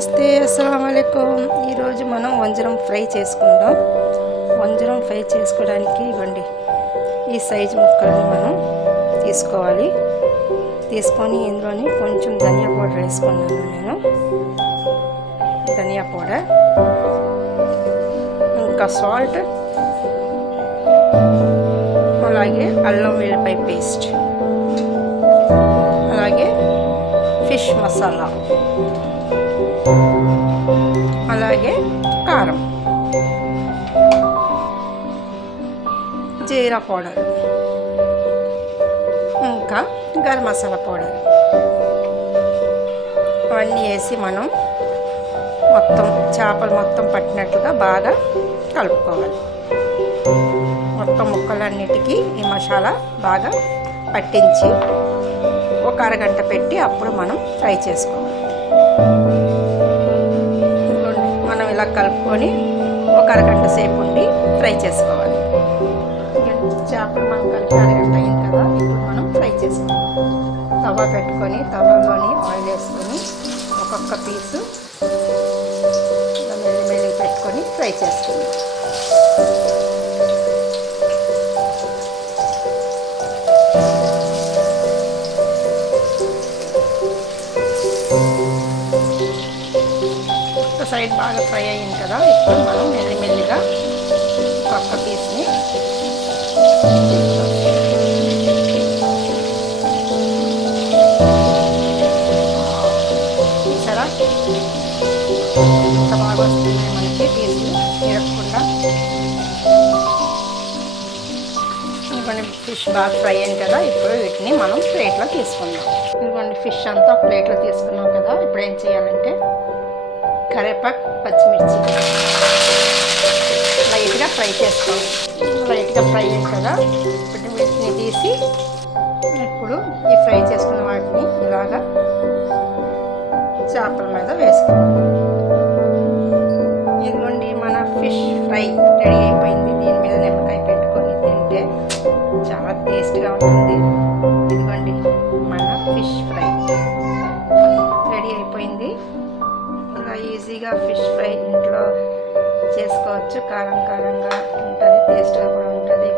నమస్తే, అస్సలాము అలైకుం. ఈరోజు మనం వంజరం ఫ్రై చేసుకుందాం. వంజరం ఫ్రై చేసుకోవడానికి ఇవ్వండి ఈ సైజు ముక్కల్ని మనం తీసుకోవాలి. తీసుకొని ఇందులోని కొంచెం ధనియా పౌడర్ వేసుకున్నాను నేను. ధనియా పౌడర్, ఇంకా సాల్ట్, అలాగే అల్లం వెల్లిపాయ పేస్ట్, అలాగే ఫిష్ మసాలా, అలాగే కారం, జీరా పౌడర్, ఇంకా గరం మసాలా పౌడర్ అవన్నీ వేసి మనం మొత్తం చేపలు మొత్తం పట్టినట్లుగా బాగా కలుపుకోవాలి. మొత్తం ముక్కలన్నిటికీ ఈ మసాలా బాగా పట్టించి ఒక అరగంట పెట్టి అప్పుడు మనం ఫ్రై చేసుకోవాలి. మనం ఇలా కలుపుకొని ఒక అరగంట సేపు ఉండి ఫ్రై చేసుకోవాలి. చేపలు మనం కలిపి అరగంట అయింది కదా, ఇప్పుడు మనం ఫ్రై చేసుకోవాలి. తవా పెట్టుకొని తవాలోని ఆయిల్ వేసుకొని ఒక్కొక్క పీసు మెల్లి పెట్టుకొని ఫ్రై చేసుకుందాం. సైడ్ బాగా ఫ్రై అయింది కదా, ఇప్పుడు మనం మెల్లిమెల్లిగా ఒక్క పీస్ని చూసారా ఎంత బాగా వస్తున్నాయి మనకి పీసులు తిరగకుండా. ఇదిగోండి ఫిష్ బాగా ఫ్రై అయింది కదా, ఇప్పుడు వీటిని మనం ప్లేట్లో తీసుకుందాం. ఇదిగోండి ఫిష్ అంతా ప్లేట్లో తీసుకున్నాం కదా, ఇప్పుడు ఏం చేయాలంటే కరివేపాకు, పచ్చిమిర్చి లైట్గా ఫ్రై చేసుకోవాలి. లైట్గా ఫ్రై అయ్యింది కదా, ఇప్పుడు వీటిని తీసి ఇప్పుడు ఈ ఫ్రై చేసుకున్న వాటిని ఇలాగా చేపల మీద వేసుకోవాలి. ఇదిగోండి మన ఫిష్ ఫ్రై రెడీ అయిపోయింది. దీని మీద నిమ్మకాయ పెట్టుకొని తింటే చాలా టేస్ట్గా ఉంటుంది. ఇదిగోండి మన ఫిష్ ఫ్రై రెడీ అయిపోయింది. ఇలా ఈజీగా ఫిష్ ఫ్రై ఇంట్లో చేసుకోవచ్చు. కారం కారంగా ఉంటుంది, టేస్ట్గా కూడా ఉంటుంది.